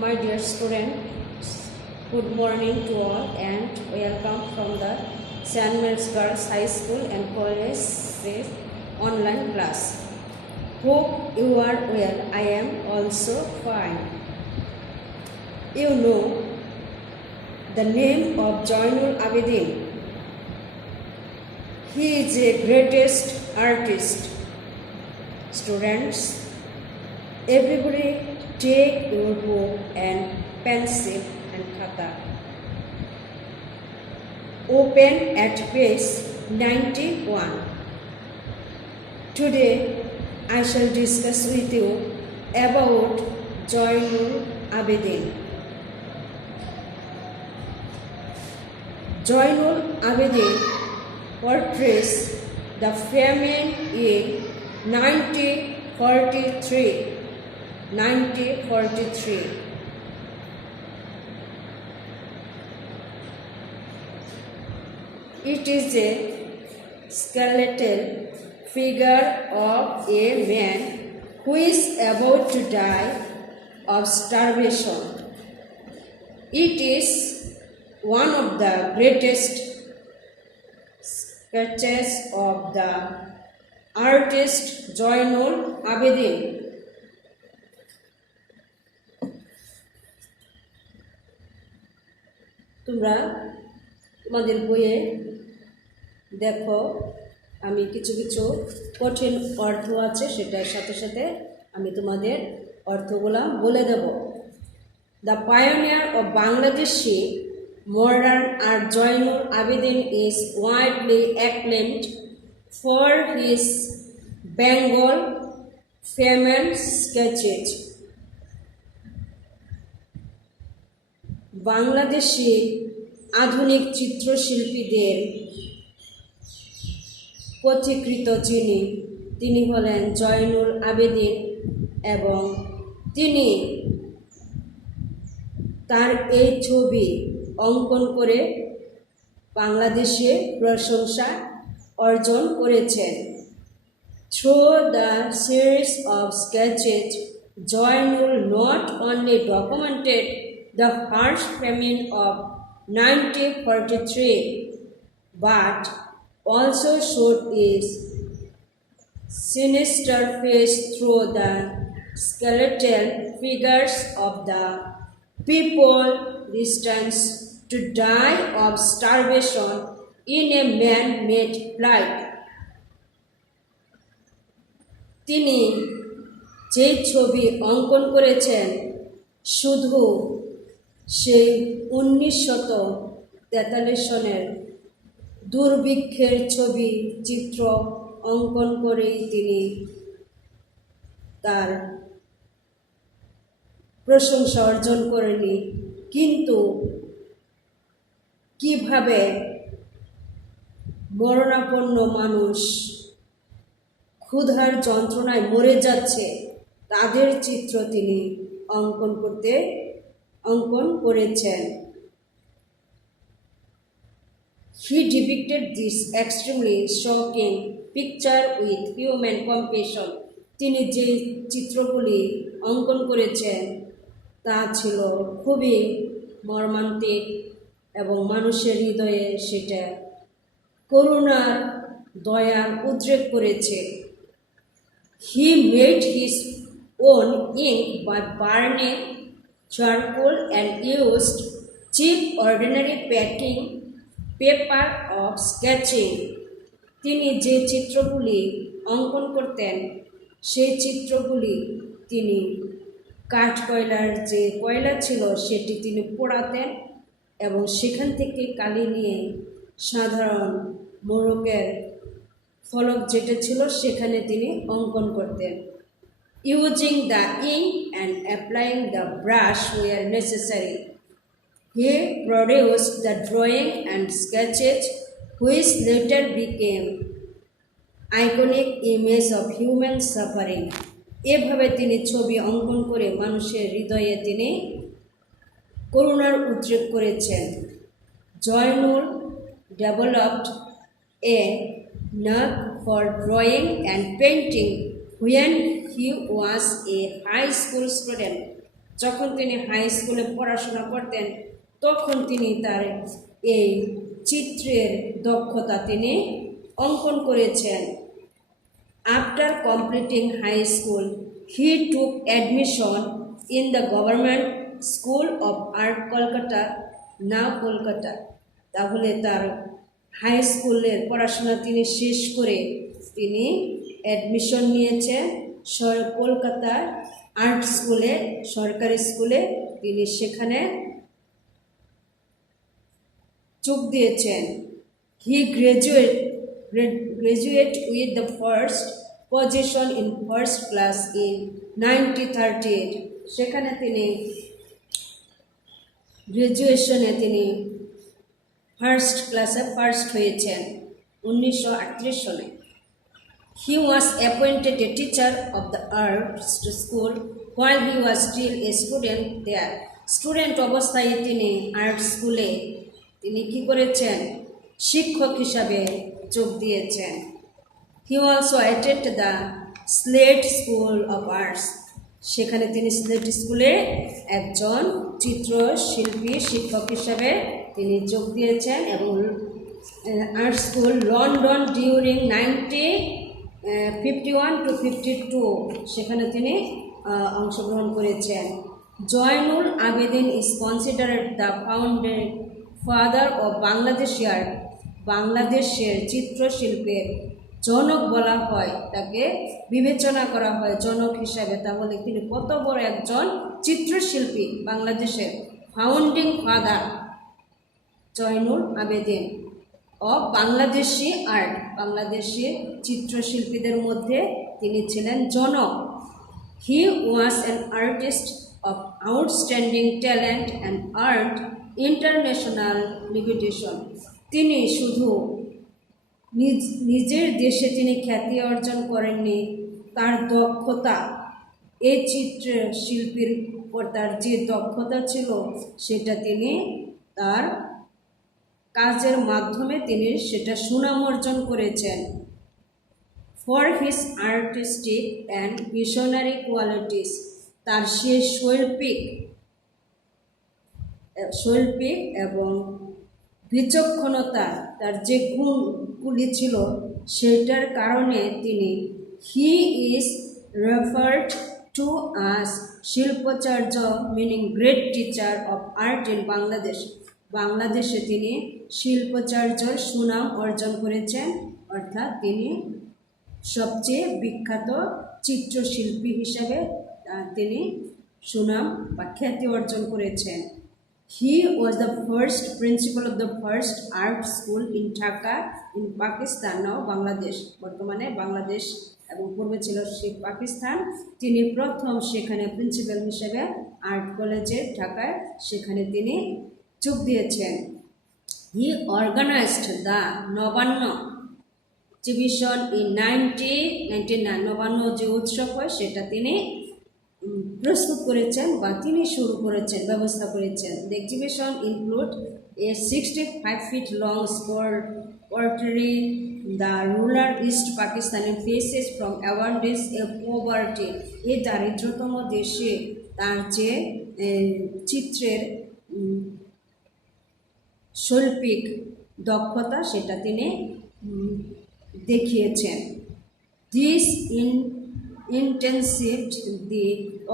My dear students, good morning to all and welcome from the St. Mary's Girls High School and College online class. Hope you are well. I am also fine. You know the name of Zainul Abidin. He is a greatest artist. Students, everybody take your book and pencil and khata. Open at page 91. Today I shall discuss with you about Zainul Abidin. Zainul Abidin portrays the famine in 1943. It is a skeletal figure of a man who is about to die of starvation. It is one of the greatest sketches of the artist Zainul Abidin. তোমরা তোমাদের বইয়ে দেখো আমি কিছু কিছু কঠিন অর্থ আছে সেটার সাথে সাথে আমি তোমাদের অর্থগুলা বলে দেব। The pioneer of Bangladeshi modern art Zainul Abidin is widely acclaimed for his Bengal famine sketches. Bangladeshi আধুনিক চিত্রশিল্পীদের পথিকৃত তিনি হলেন জয়নুল আবেদিন এবং তিনি তার এই ছবি অঙ্কন করে বাংলাদেশে প্রশংসা অর্জন করেছেন। Through the series of sketches, Zainul not only documented the harsh famine of 1943, but also showed its sinister face through the skeletal figures of the people destined to die of starvation in a man-made flight. তিনি যে ছবি অঙ্কন করেছেন শুধু সেই 1943 সনের দুর্ভিক্ষের ছবি চিত্র অঙ্কন করেই তিনি তার প্রশংসা অর্জন করেনি, কিন্তু কিভাবে মরণাপন্ন মানুষ ক্ষুধার যন্ত্রণায় মরে যাচ্ছে তাদের চিত্র তিনি অঙ্কন করেছেন। He depicted this extremely shocking picture with human compassion. তিনি যে চিত্রগুলি অঙ্কন করেছেন তা ছিল খুবই মর্মান্তিক এবং মানুষের হৃদয়ে সেটা করুণার দয়ার উদ্রেক করেছে। He made his own ink by burning charcoal and used cheap ordinary packing paper of sketching. তিনি যে চিত্রগুলি অঙ্কন করতেন সেই চিত্রগুলি তিনি কাঠকয়লার যে কয়লা ছিল সেটি তিনি পোড়াতেন এবং সেখান থেকে কালি নিয়ে সাধারণ মোড়কের ফলক যেটা ছিল সেখানে তিনি অঙ্কন করতেন। Using the ink and applying the brush where necessary, he produced the drawing and sketches which later became iconic image of human suffering. এভাবে তিনি ছবি অঙ্কন করে মানুষের হৃদয়ে তিনি করুণার উদ্রেক করেছেন। Zainul developed a knack for drawing and painting when he was a high school student. যখন তিনি হাই স্কুলে পড়াশোনা করতেন তখন তিনি তার এই চিত্রের দক্ষতা তিনি অঙ্কন করেছেন। After completing high school, he took admission in the Government School of Art, Kolkata, now Kolkata. তাহলে তার হাই স্কুলের পড়াশোনা তিনি শেষ করে তিনি অ্যাডমিশন নিয়েছেন কলকাতার আর্ট স্কুলে, সরকারি স্কুলে তিনি সেখানে যোগ দিয়েছেন। He graduate with the first position in first class in 1938. সেখানে তিনি গ্রাজুয়েশনে তিনি ফার্স্ট ক্লাসে ফার্স্ট হয়েছেন 1938 সালে। He was appointed a teacher of the art school while he was still a student there. Student অবস্থায় তিনি আর্ট স্কুলে তিনি কি করেছেন? শিক্ষক হিসাবে যোগ দিয়েছেন। He also attended the Slade School of Arts. সেখানে তিনি স্লেট স্কুলে একজন চিত্রশিল্পী শিক্ষক হিসাবে তিনি যোগ দিয়েছেন এবং art school London during 1951 to 52 সেখানে তিনি অংশগ্রহণ করেছেন। Zainul Abedin is considered the father of Bangladeshi art. বাংলাদেশের চিত্রশিল্পের জনক বলা হয়, তাকে বিবেচনা করা হয় জনক হিসাবে। তাহলে তিনি কত বড় একজন চিত্রশিল্পী! বাংলাদেশের founding father Zainul Abedin of Bangladeshi art, Bangladeshi চিত্রশিল্পীদের মধ্যে তিনি ছিলেন জনক। He was an artist of outstanding talent and art international reputation. তিনি শুধু নিজের দেশে তিনি খ্যাতি অর্জন করেননি, তার দক্ষতা, এই চিত্রশিল্পীর উপর তার যে দক্ষতা ছিল সেটা তিনি তার কাজের মাধ্যমে তিনি সেটা সুনাম অর্জন করেছেন। For his artistic and visionary qualities, তার সে শৈল্পিক এবং বিচক্ষণতা, তার যে গুণগুলি ছিল সেটার কারণে তিনি he is referred to us Shilpacharya, meaning great teacher of art in Bangladesh. বাংলাদেশে তিনি শিল্পাচার্যর সুনাম অর্জন করেছেন, অর্থাৎ তিনি সবচেয়ে বিখ্যাত চিত্রশিল্পী হিসাবে তিনি সুনাম বা খ্যাতি অর্জন করেছেন। He was the first principal of the first art school in Dhaka in Pakistan, now Bangladesh. বর্তমানে বাংলাদেশ এবং পূর্বে ছিল সেই পাকিস্তান। তিনি প্রথম সেখানে প্রিন্সিপাল হিসেবে আর্ট কলেজে ঢাকায় সেখানে তিনি যোগ দিয়েছেন। He organized the Nabanna exhibition in 1999, Nabanna যে উৎসব হয় সেটা তিনি প্রস্তুত করেছেন বা তিনি শুরু করেছেন, ব্যবস্থা করেছেন। The exhibition include a 65 feet long score portrait the rural East Pakistani faces from awardees a poverty. এই দারিদ্রতম দেশে তার যে চিত্রের শৈল্পিক দক্ষতা সেটা তিনি দেখিয়েছেন। This intensified the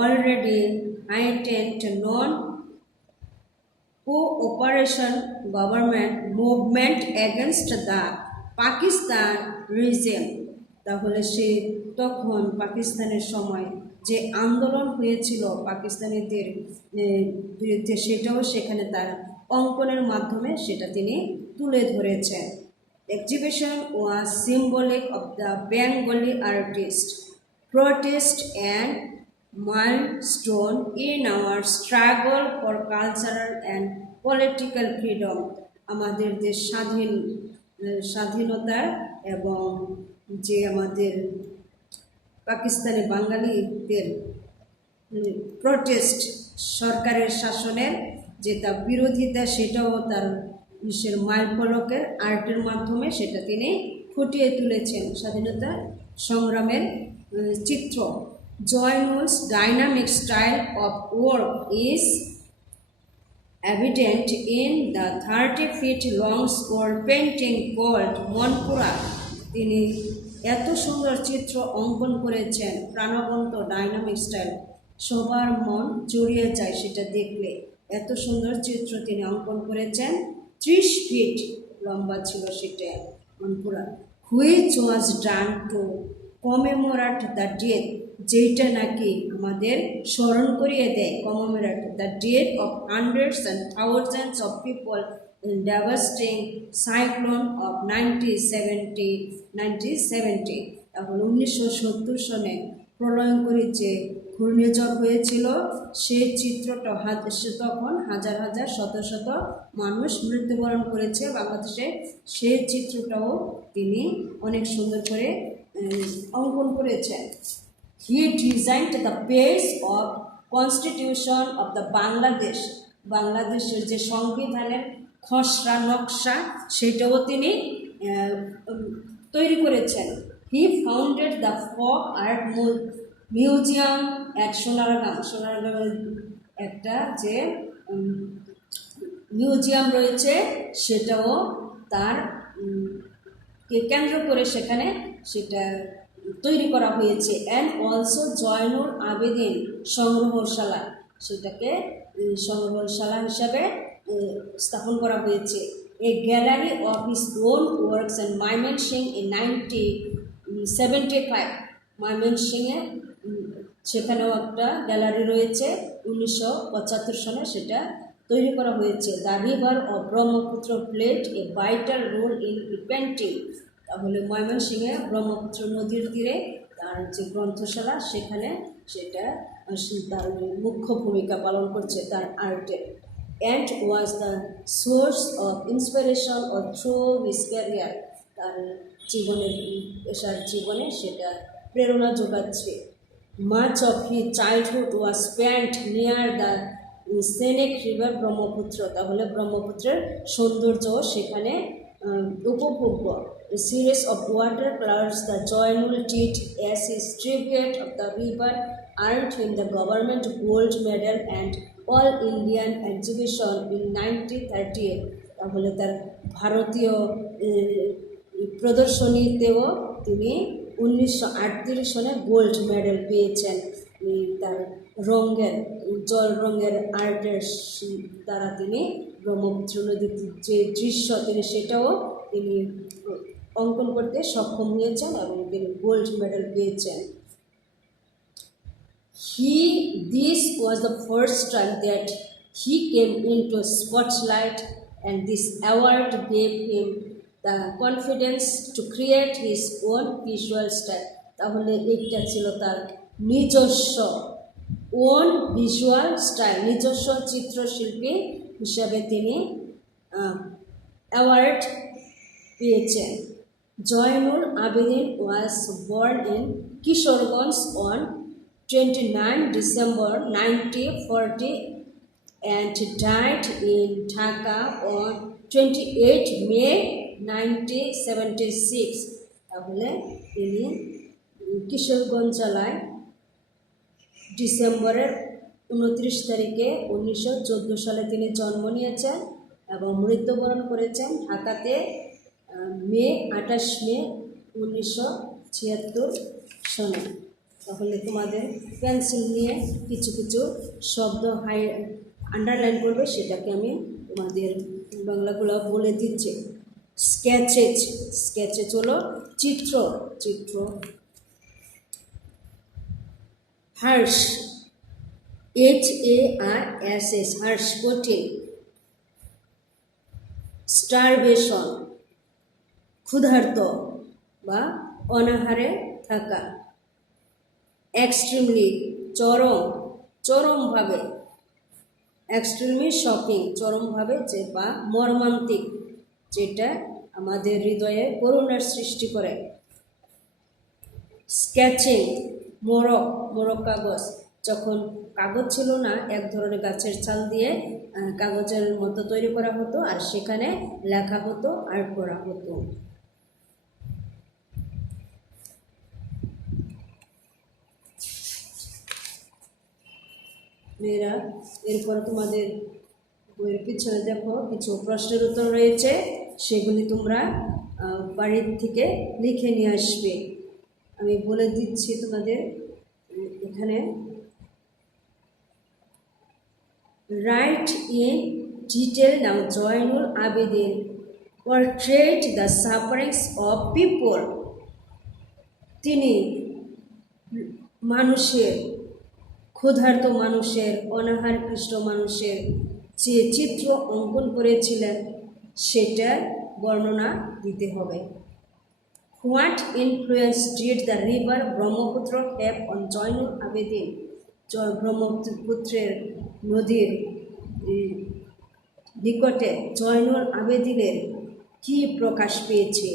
already heightened non-cooperation government movement against the Pakistan regime। তাহলে সে তখন পাকিস্তানের সময় যে আন্দোলন হয়েছিল পাকিস্তানিদের বিরুদ্ধে সেটাও সেখানে তার অঙ্কনের মাধ্যমে সেটা তিনি তুলে ধরেছেন। Exhibition was symbolic of the Bengali artist protest and milestone in our struggle for cultural and political freedom। আমাদের যে স্বাধীনতা এবং যে আমাদের পাকিস্তানি বাঙালিদের প্রোটেস্ট, সরকারের শাসনের যে তার বিরোধিতা, সেটাও তার বিশ্বের মাইলফলকের আর্টের মাধ্যমে সেটা তিনি ফুটিয়ে তুলেছেন। স্বাধীনতা সংগ্রামের চিত্র Joynul's dynamic style of work is evident in the 30 feet long scroll painting called Monpura. তিনি এত সুন্দর চিত্র অঙ্কন করেছেন, প্রাণবন্ত ডাইনামিক স্টাইল, সবার মন জড়িয়ে যায় সেটা দেখলে। এত সুন্দর চিত্র তিনি অঙ্কন করেছেন, 30 ফিট লম্বা ছিল সেটা Monpura. Which was done to commemorate the death, যেটা নাকি আমাদের স্মরণ করিয়ে দেয়, commemorate the death of hundreds and thousands of people in devastating cyclone of 1970। তখন 1970 সনে প্রলয়ঙ্করী যে ঘূর্ণিঝড় হয়েছিল সেই চিত্রটা তখন হাজার হাজার শত শত মানুষ মৃত্যুবরণ করেছে বাংলাদেশে। সেই চিত্রটাও তিনি অনেক সুন্দর করে অঙ্কন করেছেন। He designed the page of Constitution of the Bangladesh, বাংলাদেশের যে সংবিধানের খসড়া নকশা সেটাও তিনি তৈরি করেছেন। He founded the folk art museum at Sonargaon, Sonargaon একটা যে মিউজিয়াম রয়েছে সেটাও তার কেন্দ্র করে সেখানে সেটা তৈরি করা হয়েছে। অ্যান্ড অলসো জয়নুল আবেদিন সংগ্রহশালা, সেটাকে সংগ্রহশালা হিসাবে স্থাপন করা হয়েছে। A gallery of his own works and Mymensingh in 1975, ময়মনসিংয়ে সেখানেও একটা গ্যালারি রয়েছে, 1975 সনে সেটা তৈরি করা হয়েছে। The river of Brahmaputra played a vital role in painting, তাহলে ময়মনসিংহে ব্রহ্মপুত্র নদীর তীরে তার যে গ্রন্থশালা সেখানে সেটা তার মুখ্য ভূমিকা পালন করছে তার আর্টে। And was the source of inspiration or through his career, তার জীবনের পেশার জীবনে সেটা প্রেরণা যোগাচ্ছে। Much of his childhood was spent near the scenic river Brahmaputra, তাহলে ব্রহ্মপুত্রের সৌন্দর্য সেখানে উপভোগ্য। A series of water clouds the Joynul did as his tribute of the river earned him the government gold medal and all Indian exhibition in 1938, তাহলে তার ভারতীয় প্রদর্শনীতেও তিনি 1938 সনে গোল্ড মেডেল পেয়েছেন। তার রঙের জল রঙের আর্টের দ্বারা তিনি ব্রহ্মপুত্র নদীর যে দৃশ্য তিনি সেটাও তিনি অঙ্কন করতে সক্ষম হয়েছেন এবং তিনি গোল্ড মেডেল পেয়েছেন। This was the first time that he came into spotlight, and this award gave him the confidence to create his own visual style, তাহলে এটা ছিল তার নিজস্ব ওন ভিজুয়াল স্টাইল, নিজস্ব চিত্রশিল্পী হিসাবে তিনি অ্যাওয়ার্ড পেয়েছেন। Zainul Abedin was born in Kishoreganj on 29 December 1940 and died in Dhaka on 28 May 1976, তাহলে তিনি কিশোরগঞ্জ জেলায় ডিসেম্বরের 29 তারিখে 1914 সালে তিনি জন্ম নিয়েছেন এবং মৃত্যুবরণ করেছেন ঢাকাতে 28 মে 1976 সনে। তাহলে তোমাদের পেন্সিল নিয়ে কিছু কিছু শব্দ আন্ডারলাইন করবে, সেটাকে আমি তোমাদের বাংলাগুলো বলে দিচ্ছি। স্কেচেজ, স্কেচেজ হলো চিত্র, চিত্র। হার্স, HARSS, হার্স কঠিন। স্টারভেশন, ক্ষুধার্ত বা অনাহারে থাকা। এক্সট্রিমলি, চরম, চরমভাবে। এক্সট্রিমলি শকিং, চরমভাবে যে বা মর্মান্তিক, যেটা আমাদের হৃদয়ে করুণার সৃষ্টি করে। স্কেচিং, মোড়ক, মোড়ক কাগজ, যখন কাগজ ছিল না এক ধরনের গাছের ছাল দিয়ে কাগজের মতো তৈরি করা হতো আর সেখানে লেখা হতো আর্ট করা হতো। মেয়েরা এরপর তোমাদের বইয়ের পিছনে দেখো কিছু প্রশ্নের উত্তর রয়েছে, সেগুলি তোমরা বাড়ির থেকে লিখে নিয়ে আসবে। আমি বলে দিচ্ছি তোমাদের এখানে, right in detail now Zainul Abedin portrayed the sufferings of people. তিনি মানুষের, ক্ষুধার্ত মানুষের, অনাহারকৃষ্ট মানুষের যে চিত্র অঙ্কন করেছিলেন সেটার বর্ণনা দিতে হবে। What influence did the river Brahmaputra have on Zainul Abedin? ব্রহ্মপুত্রের নদীর নিকটে জয়নুল আবেদিনের কি প্রকাশ পেয়েছে?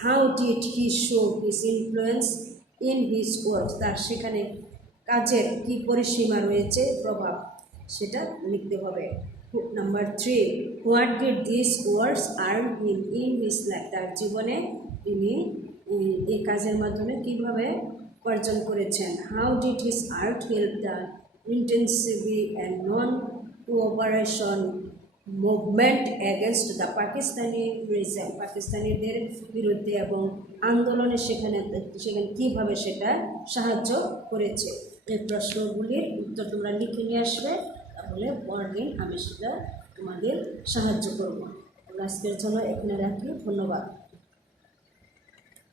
How did he show his influence in his work? তার সেখানে কাজের কি পরিসীমা রয়েছে, প্রভাব, সেটা লিখতে হবে। Number 3, what did this words earn him in his life? তার জীবনে তিনি এই কাজের মাধ্যমে কিভাবে উপার্জন করেছেন। How did his art help the intensively and non cooperation movement against the Pakistani regime? পাকিস্তানিদের বিরুদ্ধে এবং আন্দোলনে সেখানে কীভাবে সেটা সাহায্য করেছে। এই প্রশ্নগুলির উত্তর তোমরা লিখে নিয়ে আসবে, তাহলে পরের দিন আমি সেটা তোমাদের সাহায্য করব। আজকের জন্য এখানে রাখি, ধন্যবাদ।